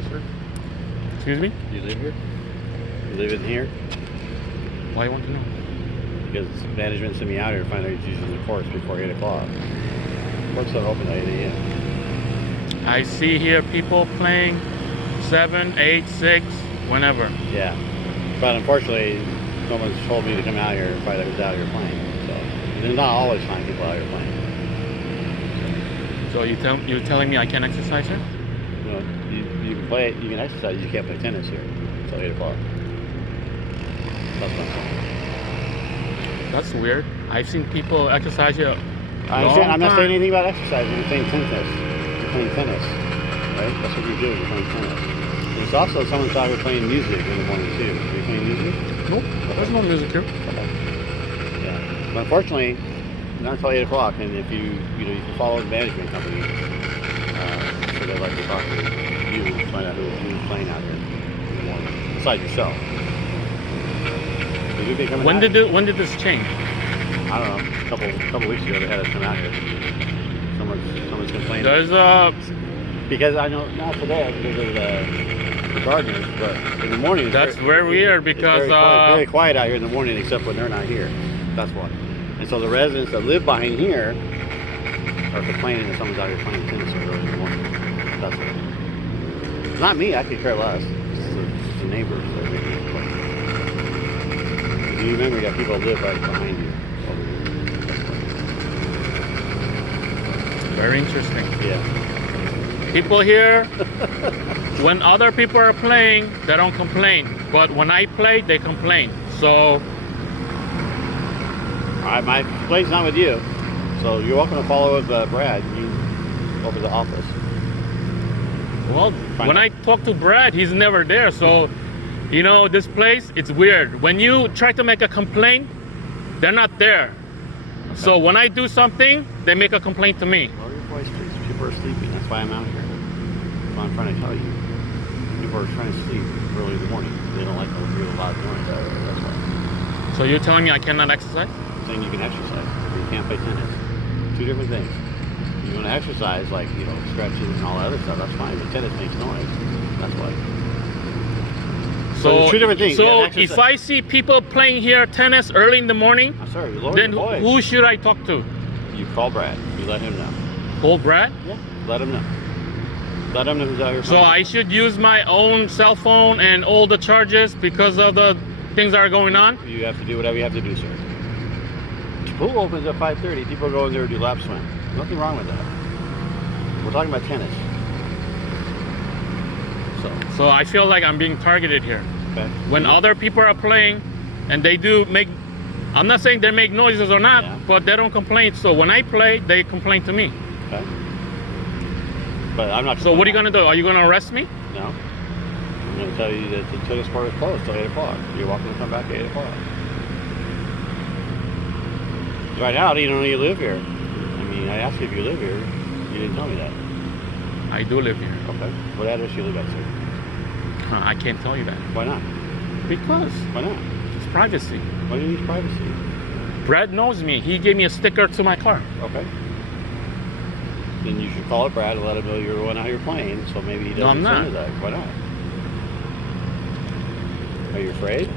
here, sir? Excuse me? Do you live here? You live in here? Why you want to know? Because management sent me out here to find out he's using the courts before 8 o'clock. Courts don't open at 8 a.m. I see here people playing 7, 8, 6, whenever. Yeah. But unfortunately, no one's told me to come out here and find out who's out here playing. So there's not always finding people out here playing. So you're telling me I can't exercise here? You know, you can play, you can exercise, you can't play tennis here until 8 o'clock. That's what I'm saying. That's weird. I've seen people exercise here. I understand. I'm not saying anything about exercising. You're playing tennis. You're playing tennis, right? That's what you're doing. You're playing tennis. There's also someone's out here playing music in the morning too. Are you playing music? Nope. There's no music here. Okay. Yeah. But unfortunately, not until 8 o'clock. And if you can follow the management company, so they'd like to talk to you and find out who's playing out here in the morning, besides yourself. When did this change? I don't know. A couple weeks ago, they had us come out here. Someone's complaining. Because I know not today because of the gardeners, but in the morning. That's very weird because it's very quiet out here in the morning, except when they're not here. That's why. And so the residents that live behind here are complaining that someone's out here playing tennis early in the morning. That's it. Not me. I could care less. It's the neighbors that are making it play. You remember, you got people that live right behind you. Very interesting. Yeah. People here, when other people are playing, they don't complain. But when I play, they complain. So, my complaint's not with you. So you're welcome to follow with Brad. You over to the office. Well, when I talk to Brad, he's never there. So, you know, this place, it's weird. When you try to make a complaint, they're not there. Okay. So when I do something, they make a complaint to me. Lower your voice, please. People are sleeping. That's why I'm out here. That's what I'm trying to tell you. People are trying to sleep early in the morning. They don't like to hear the loud noise. That's why. So you're telling me I cannot exercise? I'm saying you can exercise, but you can't play tennis. Two different things. You want to exercise, like, stretches and all that other stuff, that's fine. But tennis makes noise. That's why. So, two different things. So if I see people playing here tennis early in the morning, I'm sorry, lower then your voice. Who should I talk to? You call Brad. You let him know. Call Brad? Yeah. Let him know. Let him know who's out here. So I should use my own cell phone and all the charges because of the things that are going on? You have to do whatever you have to do, sir. The pool opens at 5:30. People go in there and do lap swim. Nothing wrong with that. We're talking about tennis. So I feel like I'm being targeted here. Okay. When other people are playing and they do make, I'm not saying they make noises or not, but they don't complain. So when I play, they complain to me. Okay. But I'm not. So what are you going to do? Are you going to arrest me? No. I'm going to tell you that the tennis court is closed till 8 o'clock. You're welcome to come back at 8 o'clock. Right now, you don't know you live here. I mean, I asked you if you live here. You didn't tell me that. I do live here. Okay. What address you live at, sir? I can't tell you that. Why not? Because. Why not? It's privacy. Why do you need privacy? Brad knows me. He gave me a sticker to my car. Okay. Then you should call up Brad and let him know you're the one out here playing, so maybe he doesn't send you that. Why not? Are you afraid?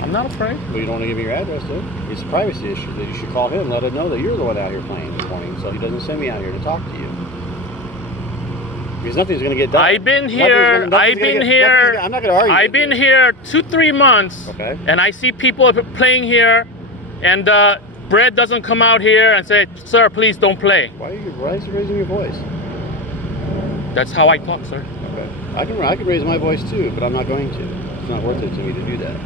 I'm not afraid. Well, you don't want to give me your address, though. It's a privacy issue. That you should call him and let him know that you're the one out here playing this morning, so he doesn't send me out here to talk to you. Because nothing's going to get done. I've been here. I'm not going to argue. I've been here 2-3 months. Okay. And I see people playing here, and Brad doesn't come out here and say, "Sir, please don't play." Why are you raising your voice? That's how I talk, sir. Okay. I can raise my voice too, but I'm not going to. It's not worth it to me to do that.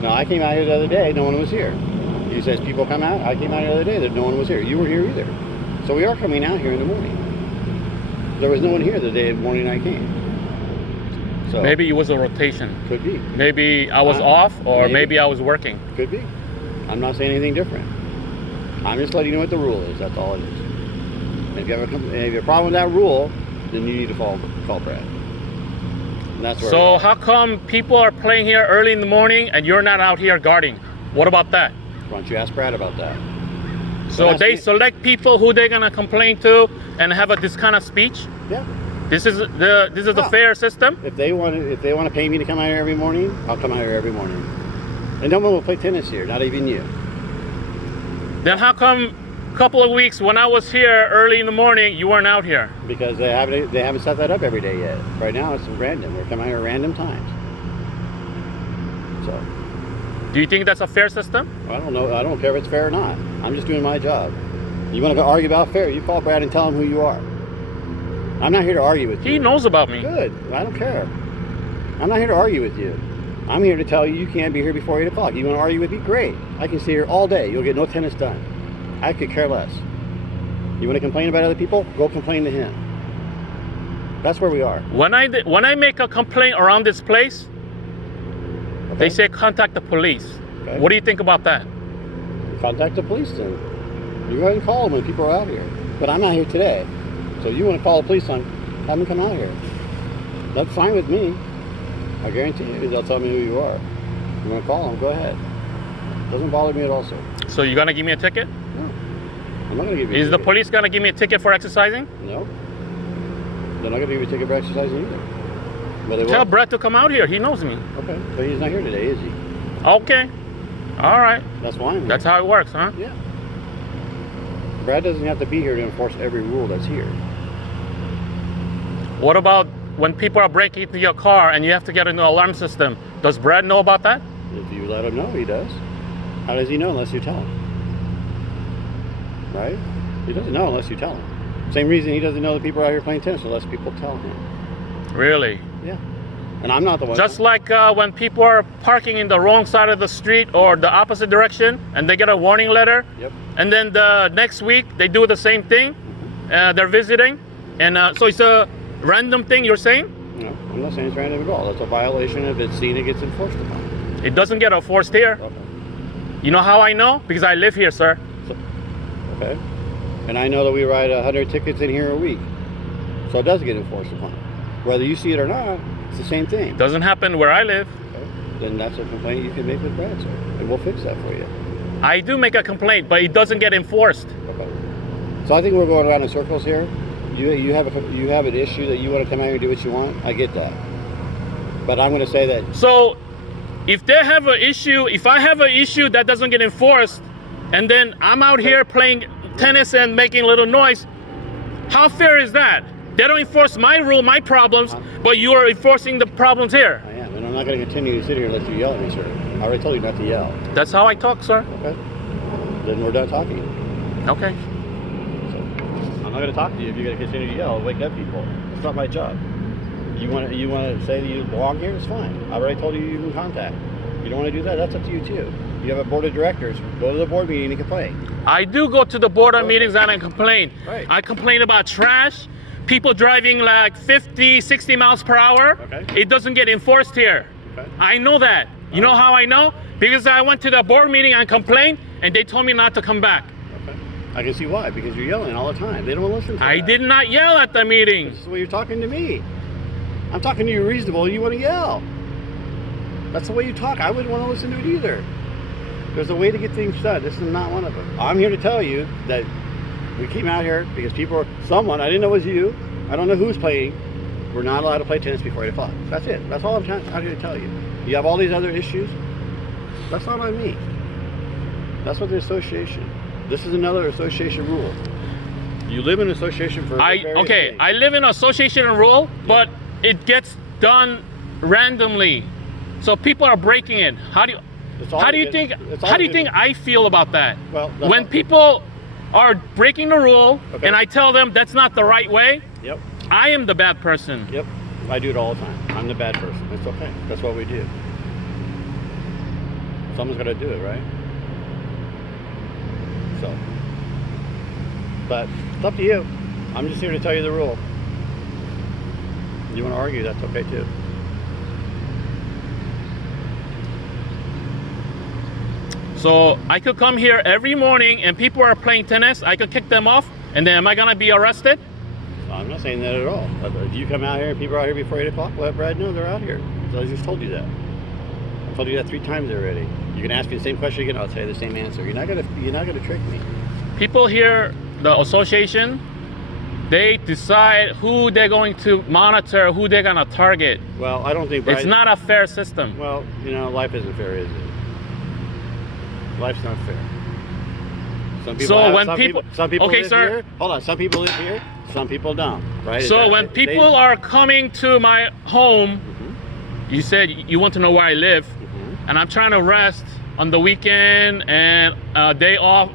No, I came out here the other day. No one was here. He says people come out. I came out here the other day that no one was here. You were here either. So we are coming out here in the morning. There was no one here the day of morning I came. So maybe it was a rotation. Could be. Maybe I was off, or maybe I was working. Could be. I'm not saying anything different. I'm just letting you know what the rule is. That's all it is. And if you have a problem with that rule, then you need to call Brad. And that's where. So how come people are playing here early in the morning and you're not out here guarding? What about that? Why don't you ask Brad about that? So they select people who they're gonna complain to and have this kind of speech? Yeah. This is the Yeah. fair system. If they want to pay me to come out here every morning, I'll come out here every morning. And no one will play tennis here, not even you. Then how come a couple of weeks when I was here early in the morning, you weren't out here? Because they haven't set that up every day yet. Right now it's random. We're coming out here at random times. So Do you think that's a fair system? I don't know. I don't care if it's fair or not. I'm just doing my job. You want to argue about fair? You call Brad and tell him who you are. I'm not here to argue with you. He knows about me. Good. I don't care. I'm not here to argue with you. I'm here to tell you you can't be here before 8 o'clock. You want to argue with me? Great. I can stay here all day. You'll get no tennis done. I could care less. You want to complain about other people? Go complain to him. That's where we are. When I make a complaint around this place, Okay? they say contact the police. Okay. What do you think about that? Contact the police then. You go ahead and call them when people are out here. But I'm not here today. So you want to call the police on, have them come out here. That's fine with me. I guarantee you they'll tell me who you are. You want to call them, go ahead. Doesn't bother me at all, sir. So you're gonna give me a ticket? No. I'm not going to give you a Is the ticket. police gonna give me a ticket for exercising? No. They're not going to give you a ticket for exercising either. But they will. Tell Brett to come out here. He knows me. Okay. But he's not here today, is he? Okay. All right. That's why I'm here. That's how it works, huh? Yeah. Brad doesn't have to be here to enforce every rule that's here. What about when people are breaking into your car and you have to get a new alarm system? Does Brad know about that? If you let him know, he does. How does he know unless you tell him? Right? He doesn't know unless you tell him. Same reason he doesn't know that people are out here playing tennis unless people tell him. Really? Yeah. And I'm not the one. Just like when people are parking in the wrong side of the street or the opposite direction and they get a warning letter. Yep. And then the next week they do the same thing. They're visiting. And so it's a random thing you're saying? No, I'm not saying it's random at all. That's a violation. If it's seen, it gets enforced upon. It doesn't get enforced here. Okay. You know how I know? Because I live here, sir. So, okay. And I know that we write 100 tickets in here a week. So it does get enforced upon. Whether you see it or not, it's the same thing. It doesn't happen where I live. Okay. Then that's a complaint you can make with Brad, sir. And we'll fix that for you. I do make a complaint, but it doesn't get enforced. Okay. So I think we're going around in circles here. You have an issue that you want to come out here and do what you want. I get that. But I'm going to say that. So if they have an issue, if I have an issue that doesn't get enforced, and then I'm out here playing tennis and making a little noise, how fair is that? They don't enforce my rule, my problems, but you are enforcing the problems here. I am, and I'm not going to continue to sit here unless you yell at me, sir. I already told you not to yell. That's how I talk, sir. Okay. Then we're done talking. Okay. So, I'm not going to talk to you if you're going to continue to yell and wake up people. It's not my job. You want to say that you belong here? It's fine. I already told you can contact. You don't want to do that? That's up to you too. You have a board of directors. Go to the board meeting and complain. I do go to the board of meetings and I complain. Right. I complain about trash, people driving like 50, 60 miles per hour. Okay. It doesn't get enforced here. Okay. I know that. You know how I know? Because I went to the board meeting and complained, and they told me not to come back. Okay. I can see why. Because you're yelling all the time. They don't want to listen to I that. did not yell at the meeting. This is the way you're talking to me. I'm talking to you reasonable. You want to yell. That's the way you talk. I wouldn't want to listen to it either. There's a way to get things done. This is not one of them. I'm here to tell you that we came out here because someone, I didn't know it was you. I don't know who's playing. We're not allowed to play tennis before 8 o'clock. That's it. That's all I'm out here to tell you. You have all these other issues. That's not on me. That's what the association. This is another association rule. You live in an association for various things. I live in an association rule, but it gets done randomly. So people are breaking it. How do you think I feel about that? Well, when people are breaking the rule and I tell them that's not the right way, Yep. I am the bad person. Yep. I do it all the time. I'm the bad person. It's okay. That's what we do. Someone's got to do it, right? So, but it's up to you. I'm just here to tell you the rule. You want to argue, that's okay too. So I could come here every morning and people are playing tennis, I could kick them off, and then am I gonna be arrested? I'm not saying that at all. If you come out here and people are out here before 8 o'clock, let Brad know they're out here. So I just told you that. I told you that 3 times already. You can ask me the same question again, I'll tell you the same answer. You're not gonna trick me. People here, the association, they decide who they're going to monitor, who they're going to target. Well, I don't think Brad, It's not a fair system. Well, you know, life isn't fair, is it? Life's not fair. Some people So have, when some people okay, live sir. here. Hold on, some people live here, some people don't, right? So when people are coming to my home, you said you want to know where I live, and I'm trying to rest on the weekend and day off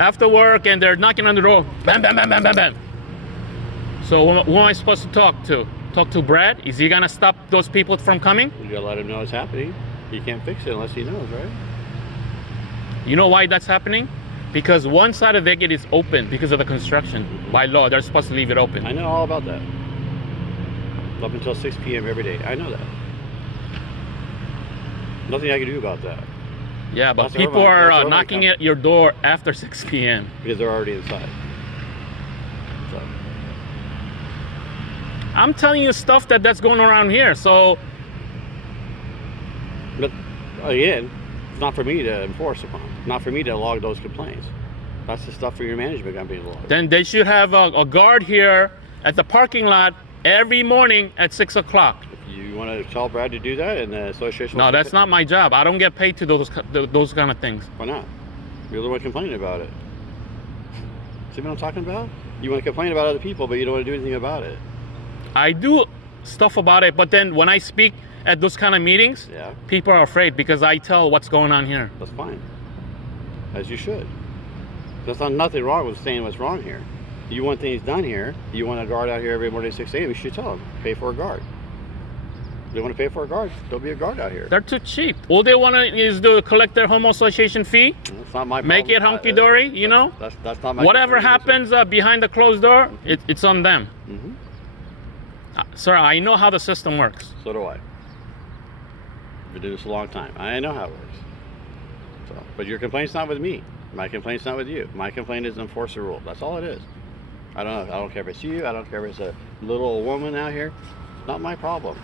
after work, and they're knocking on the door, bam, bam, bam, bam, bam, bam. So who am I supposed to talk to? Talk to Brad? Is he gonna stop those people from coming? You gotta let him know it's happening. He can't fix it unless he knows, right? You know why that's happening? Because one side of the gate is open because of the construction. By law, they're supposed to leave it open. I know all about that. Up until 6 p.m. every day. I know that. Nothing I can do about that. Yeah, but That's people Irvine. are That's knocking Irvine. at your door after 6 p.m. Because they're already inside. So, I'm telling you stuff that's going around here. So but again, it's not for me to enforce upon. Not for me to log those complaints. That's the stuff for your management company to log. then they should have a guard here at the parking lot every morning at 6 o'clock. You want to tell Brad to do that, and the association? No, that's not my job. I don't get paid to do those kind of things. Why not? You're the one complaining about it. See what I'm talking about? You want to complain about other people, but you don't want to do anything about it. I do stuff about it, but then when I speak at those kind of meetings, Yeah, people are afraid because I tell what's going on here. that's fine. As you should. There's nothing wrong with saying what's wrong here. You want things done here. You want a guard out here every morning at 6 a.m. You should tell them, pay for a guard. If they want to pay for a guard, there'll be a guard out here. They're too cheap. All they want to is to collect their home association fee, That's not my make it problem. hunky-dory, you know? That's not my Whatever concern. happens behind the closed door, it's on them. Mhm. Sir, I know how the system works. So do I. I've been doing this a long time. I know how it works. So, but your complaint's not with me. My complaint's not with you. My complaint is enforce the rule. That's all it is. I don't care if it's you. I don't care if it's a little old woman out here. Not my problem.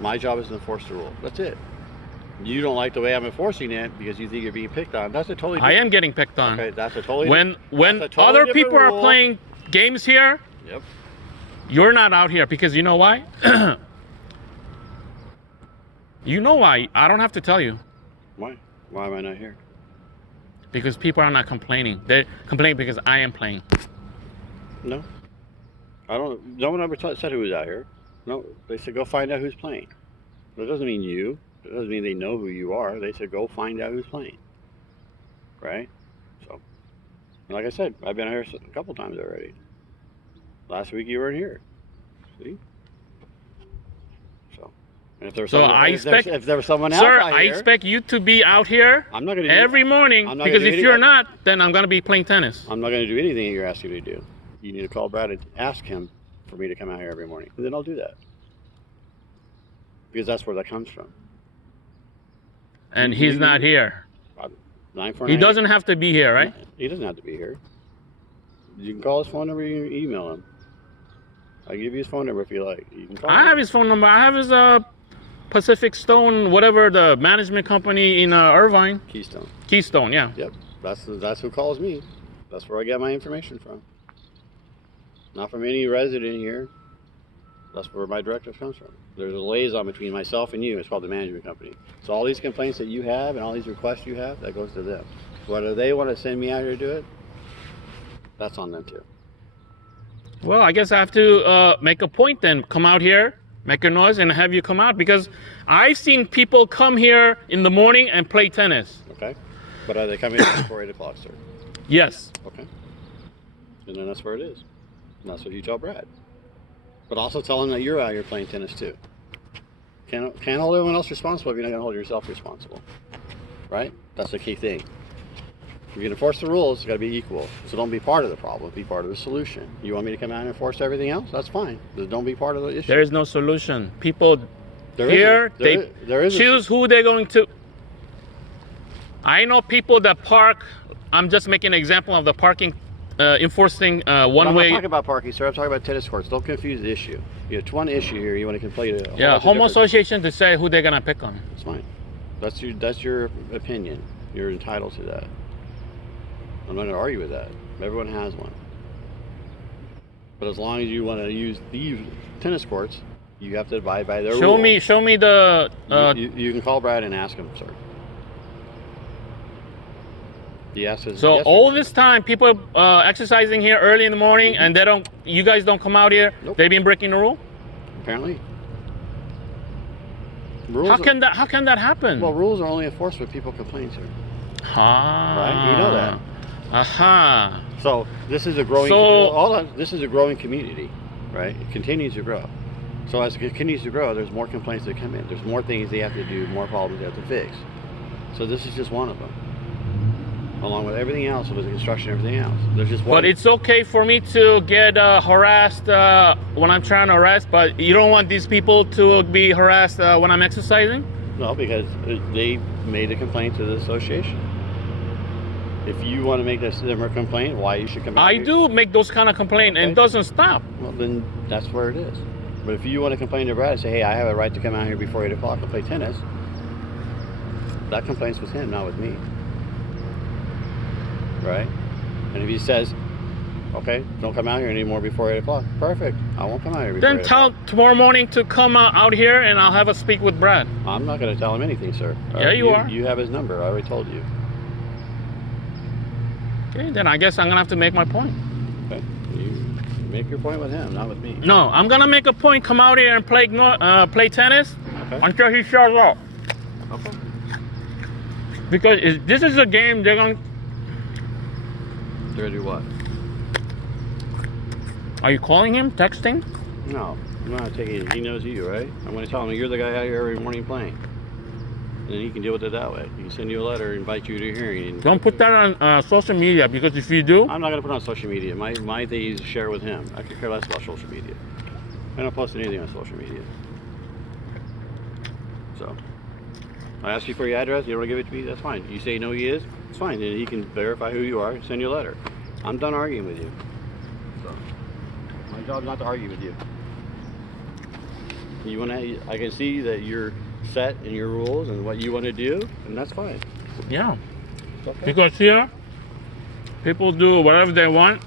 My job is to enforce the rule. That's it. You don't like the way I'm enforcing it because you think you're being picked on. That's a totally I am getting picked on. Okay, that's a totally When that's a totally other different people are rule. playing games here, Yep. you're not out here because you know why? You know why? I don't have to tell you. Why? Why am I not here? Because people are not complaining. They complain because I am playing. No. I don't. No one ever said who was out here. No, they said go find out who's playing. That doesn't mean you. It doesn't mean they know who you are. They said go find out who's playing. Right? So, and like I said, I've been here a couple times already. Last week you weren't here. See? So, and if there was So someone, I expect, if there was someone else sir, out I here, expect you to be out here I'm not going to every morning I'm not because gonna do if you're anything. not, then I'm going to be playing tennis. I'm not going to do anything that you're asking me to do. You need to call Brad and ask him for me to come out here every morning, and then I'll do that. Because that's where that comes from. And he's not here. 949. He doesn't have to be here, right? He doesn't have to be here. You can call his phone number. You can email him. I'll give you his phone number if you like. You can call I him. have his phone number. I have his Pacifickeystone, whatever the management company in Irvine. Keystone, yeah. Yep. That's who calls me. That's where I get my information from. Not from any resident here. That's where my directive comes from. There's a liaison between myself and you. It's called the management company. So all these complaints that you have and all these requests you have, that goes to them. Whether they want to send me out here to do it, that's on them too. Well, I guess I have to make a point then. Come out here, make a noise, and have you come out because I've seen people come here in the morning and play tennis. Okay. But are they coming in before 8 o'clock, sir? Yes. Okay. And then that's where it is. And that's what you tell Brad. But also tell him that you're out here playing tennis too. Can't hold everyone else responsible if you're not going to hold yourself responsible. Right? That's the key thing. If you're going to enforce the rules, it's got to be equal. So don't be part of the problem. Be part of the solution. You want me to come out and enforce everything else? That's fine. Just don't be part of the issue. There is no solution. People There here, isn't. There is choose who they're going to. I know people that park. I'm just making an example of the parking, enforcing one-way. I'm not talking about parking, sir. I'm talking about tennis courts. Don't confuse the issue. You have one issue here. You want to complain. Yeah, home association to say who they're gonna pick on. That's fine. That's your opinion. You're entitled to that. I'm not going to argue with that. Everyone has one. But as long as you want to use these tennis courts, you have to abide by their Show rules. me the. You can call Brad and ask him, sir. Yes. So all this time, people exercising here early in the morning, and they don't. You guys don't come out here. Nope. They've been breaking the rule. Apparently. Rules How can that happen? Well, rules are only enforced when people complain, sir. Right? You know that. Aha. So this is a growing. This is a growing community, right? It continues to grow. So as it continues to grow, there's more complaints that come in. There's more things they have to do, more problems they have to fix. So this is just one of them. Along with everything else, with the construction and everything else. There's just one. But it's okay for me to get harassed when I'm trying to rest, but you don't want these people to be harassed when I'm exercising? No, because they made a complaint to the association. If you want to make this a complaint, why you should come out I here? do make those kind of complaints, and it doesn't stop. Well, then that's where it is. But if you want to complain to Brad and say, hey, I have a right to come out here before 8 o'clock and play tennis, that complaint's with him, not with me. Right? And if he says, okay, don't come out here anymore before 8 o'clock, perfect. I won't come out here before Then 8 tell o'clock. tomorrow morning to come out here, and I'll have a speak with Brad. I'm not going to tell him anything, sir. Yeah, you are. You have his number. I already told you. Okay, then I guess I'm going to have to make my point. Okay? You make your point with him, not with me. No, I'm going to make a point, come out here and play tennis Okay. until he shows up. Okay. Because this is a game they're going to... They're going to do what? Are you calling him? Texting? No. I'm not taking it. He knows you, right? I'm going to tell him you're the guy out here every morning playing. And then he can deal with it that way. He can send you a letter, invite you to a hearing. And Don't put that on social media, because if you do... I'm not going to put it on social media. My thing is to share with him. I could care less about social media. I don't post anything on social media. So, I ask you for your address. You don't want to give it to me? That's fine. You say no, he is? It's fine. Then he can verify who you are, send you a letter. I'm done arguing with you. So, my job's not to argue with you. You want to? I can see that you're set in your rules and what you want to do, and that's fine. Yeah. It's okay. Because here, people do whatever they want.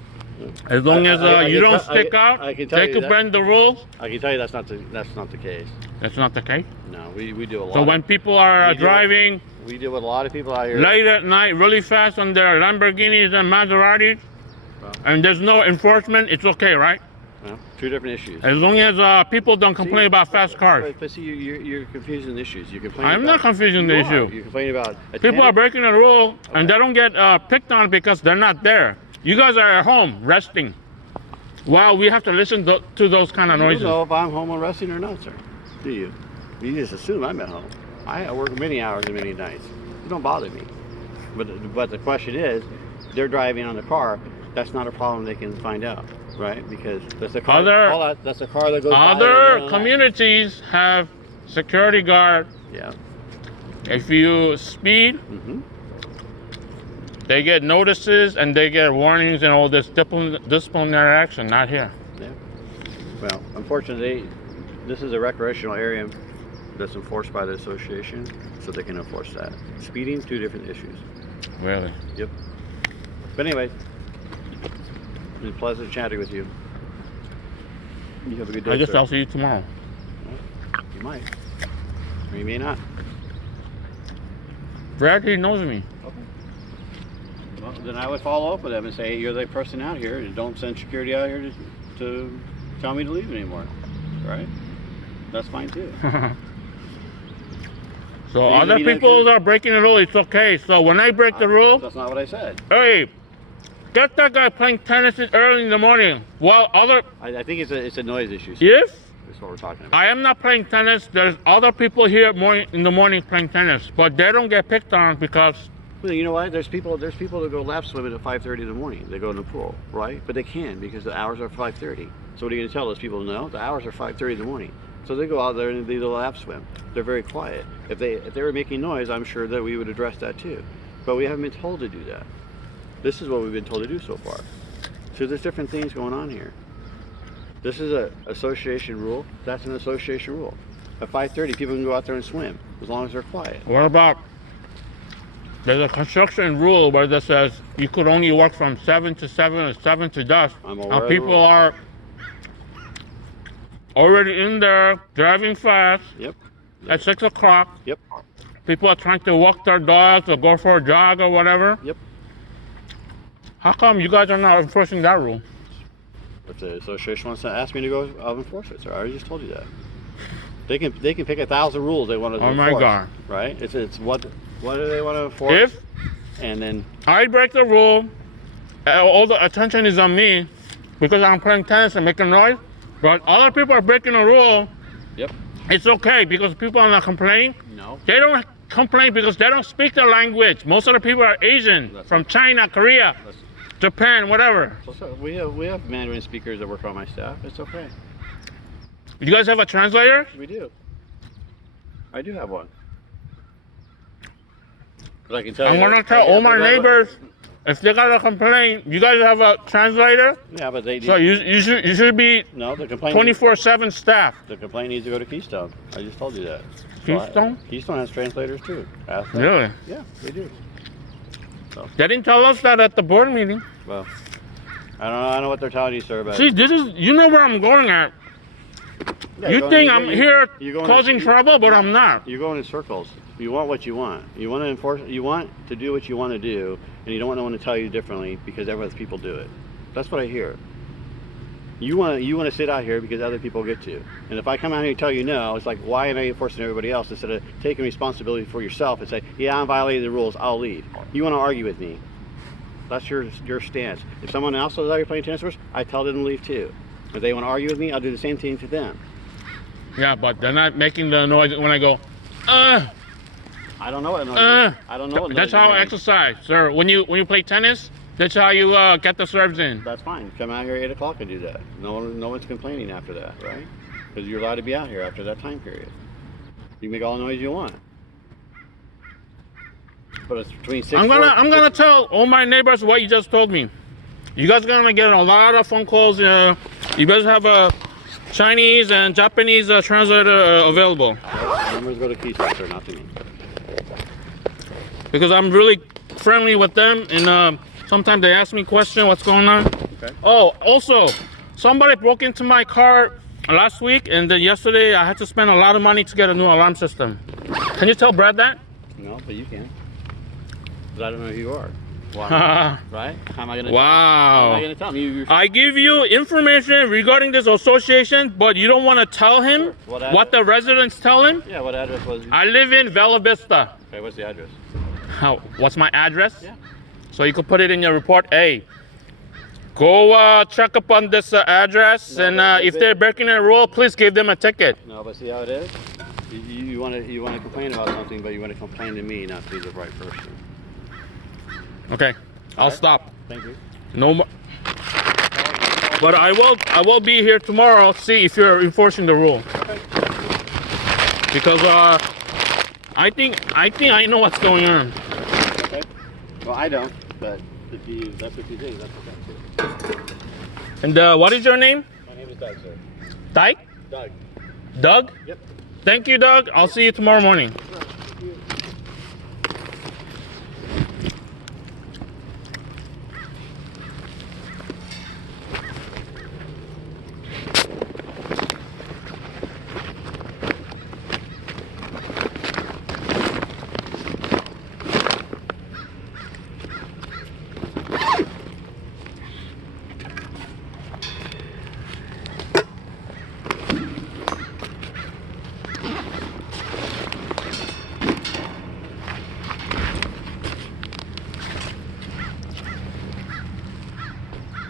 As long as you don't stick out, I can tell they you could that- bend the rules. I can tell you that's not the case. That's not the case. No, we do a lot. So when people are we do- driving we deal with a lot of people out here. late at night, really fast on their Lamborghinis and Maseratis, Well, and there's no enforcement, it's okay, right? well, two different issues. As long as people don't complain about fast cars. But see, you're confusing issues. You complain. I'm not confusing the issue. You complain about People are breaking the rule, and they don't get picked on because they're not there. You guys are at home resting, while we have to listen to those kind of You noises. don't know if I'm home and resting or not, sir. Do you? You just assume I'm at home. I work many hours and many nights. It don't bother me. But the question is, they're driving on the car. That's not a problem they can find out, right? Because that's the car. That's the car that goes by. Other communities have security guard. Yeah. If you speed, Mm-hmm. they get notices and they get warnings and all this disciplinary action. Not here. Yeah. Well, unfortunately, this is a recreational area that's enforced by the association, so they can enforce that. Speeding, two different issues. Really? Yep. But anyway, it's been a pleasure chatting with you. You have a good day, I guess sir. I'll see you tomorrow. You might. Or you may not. Brad, he knows me. Okay. Well, then I would follow up with them and say, hey, you're the person out here, and don't send security out here to tell me to leave anymore. Right? That's fine too. So Maybe other he doesn't people come- are breaking the rule, it's okay. So when I break the rule, That's not what I said. hey, get that guy playing tennis early in the morning. While I think it's a noise issue. if That's what we're talking about. I am not playing tennis, there's other people here in the morning playing tennis, but they don't get picked on because Well, you know what? There's people that go lap swimming at 5:30 in the morning. They go in the pool, right? But they can because the hours are 5:30. So what are you going to tell those people? No, the hours are 5:30 in the morning. So they go out there and they do the lap swim. They're very quiet. If they were making noise, I'm sure that we would address that too. But we haven't been told to do that. This is what we've been told to do so far. So there's different things going on here. This is an association rule. That's an association rule. At 5:30, people can go out there and swim as long as they're quiet. what about there's a construction rule where that says you could only work from 7 to 7 or 7 to dusk. I'm aware And of the people rule. are already in there, driving fast Yep. at 6 o'clock. Yep. People are trying to walk their dogs or go for a jog or whatever. Yep. How come you guys are not enforcing that rule? If the association wants to ask me to go, I'll enforce it, sir. I already just told you that. They can pick 1,000 rules they want to enforce. Oh my God! Right? It's what do they want to enforce? If and then I break the rule, all the attention is on me because I'm playing tennis and making noise. But other people are breaking the rule. Yep. It's okay because people are not complaining. No. They don't complain because they don't speak the language. Most of the people are Asian, from China, Korea, Japan, whatever. So we have Mandarin speakers that work on my staff. It's okay. You guys have a translator? We do. I do have one. But I can tell I'm you. gonna tell all my neighbors if they got a complaint. You guys have a translator? Yeah, but they. So you should be No, the complaint. 24/7 staff. The complaint needs to go to Keystone. I just told you that. Keystone? Keystone has translators too. Ask them. Really? Yeah, they do. So, They didn't tell us that at the board meeting. well, I don't know what they're telling you, sir. But See, you know where I'm going at. yeah, You you're think going- I'm here you're going- causing trouble, but I'm not. You're going in circles. You want what you want. You want to enforce. You want to do what you want to do, and you don't want no one to tell you differently because other people do it. That's what I hear. You want to sit out here because other people get to. And if I come out here and tell you no, it's like, why am I enforcing everybody else instead of taking responsibility for yourself and say, yeah, I'm violating the rules, I'll leave. You want to argue with me. That's your stance. If someone else is out here playing tennis with us, I tell them to leave too. If they want to argue with me, I'll do the same thing to them. Yeah, but they're not making the noise when I go, I don't know what noise. I don't know what noise. That's how I you're making. exercise, sir. When you play tennis, that's how you get the serves in. That's fine. Come out here at 8 o'clock and do that. No one's complaining after that, right? Because you're allowed to be out here after that time period. You can make all the noise you want. But it's between 6. I'm gonna tell all my neighbors what you just told me. You guys are gonna get a lot of phone calls. You guys have a Chinese and Japanese translator available. Numbers go to Keystone, sir, not to me. Because I'm really friendly with them, and sometimes they ask me questions, what's going on. Okay. Oh, also, somebody broke into my car last week, and then yesterday I had to spend a lot of money to get a new alarm system. Can you tell Brad that? No, but you can. Because I don't know who you are. Wow. Right? How am I gonna? How am Wow. I gonna tell him? You're I give you information regarding this association, but you don't want to tell him What what the residents tell him? yeah. What address was? I live in Bella Vista. Okay. What's the address? What's my address? Yeah. So you could put it in your report. Hey, go check up on this address, No, and but if they're breaking a rule, please give them a ticket. No, but see how it is. You want to complain about something, but you want to complain to me, not to the right person. Okay, I'll Alright. stop. Thank you. No more. But I will be here tomorrow. See if you're enforcing the rule. Okay. Because I think I know what's going on. Okay. Well, I don't, but if that's what you think, that's okay too. And what is your name? My name is Doug, sir. Dyke? Doug. Doug? Yep. Thank you, Doug. I'll see you tomorrow morning.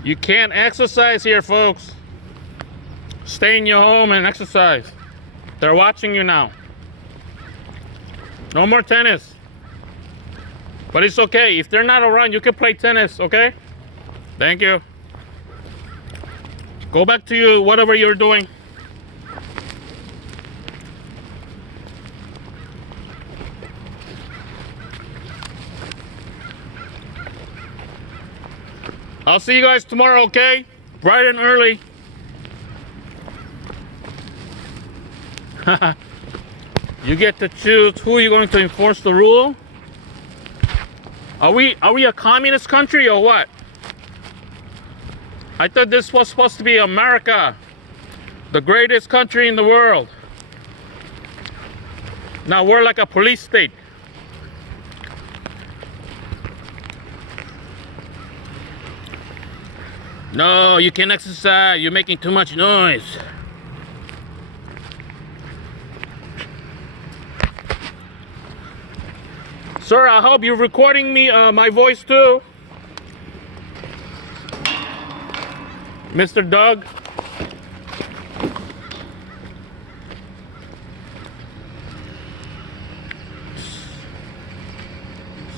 You can't exercise here, folks. Stay in your home and exercise. They're watching you now. No more tennis. But it's okay. If they're not around, you can play tennis, okay? Thank you. Go back to you, whatever you're doing. I'll see you guys tomorrow, okay? Bright and early. You get to choose who you're going to enforce the rule. Are we a communist country or what? I thought this was supposed to be America. The greatest country in the world. Now we're like a police state. No, you can't exercise. You're making too much noise. Sir, I hope you're recording me, my voice too. Mr. Doug.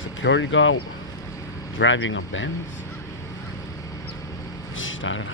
Security guard driving a Benz. I don't know.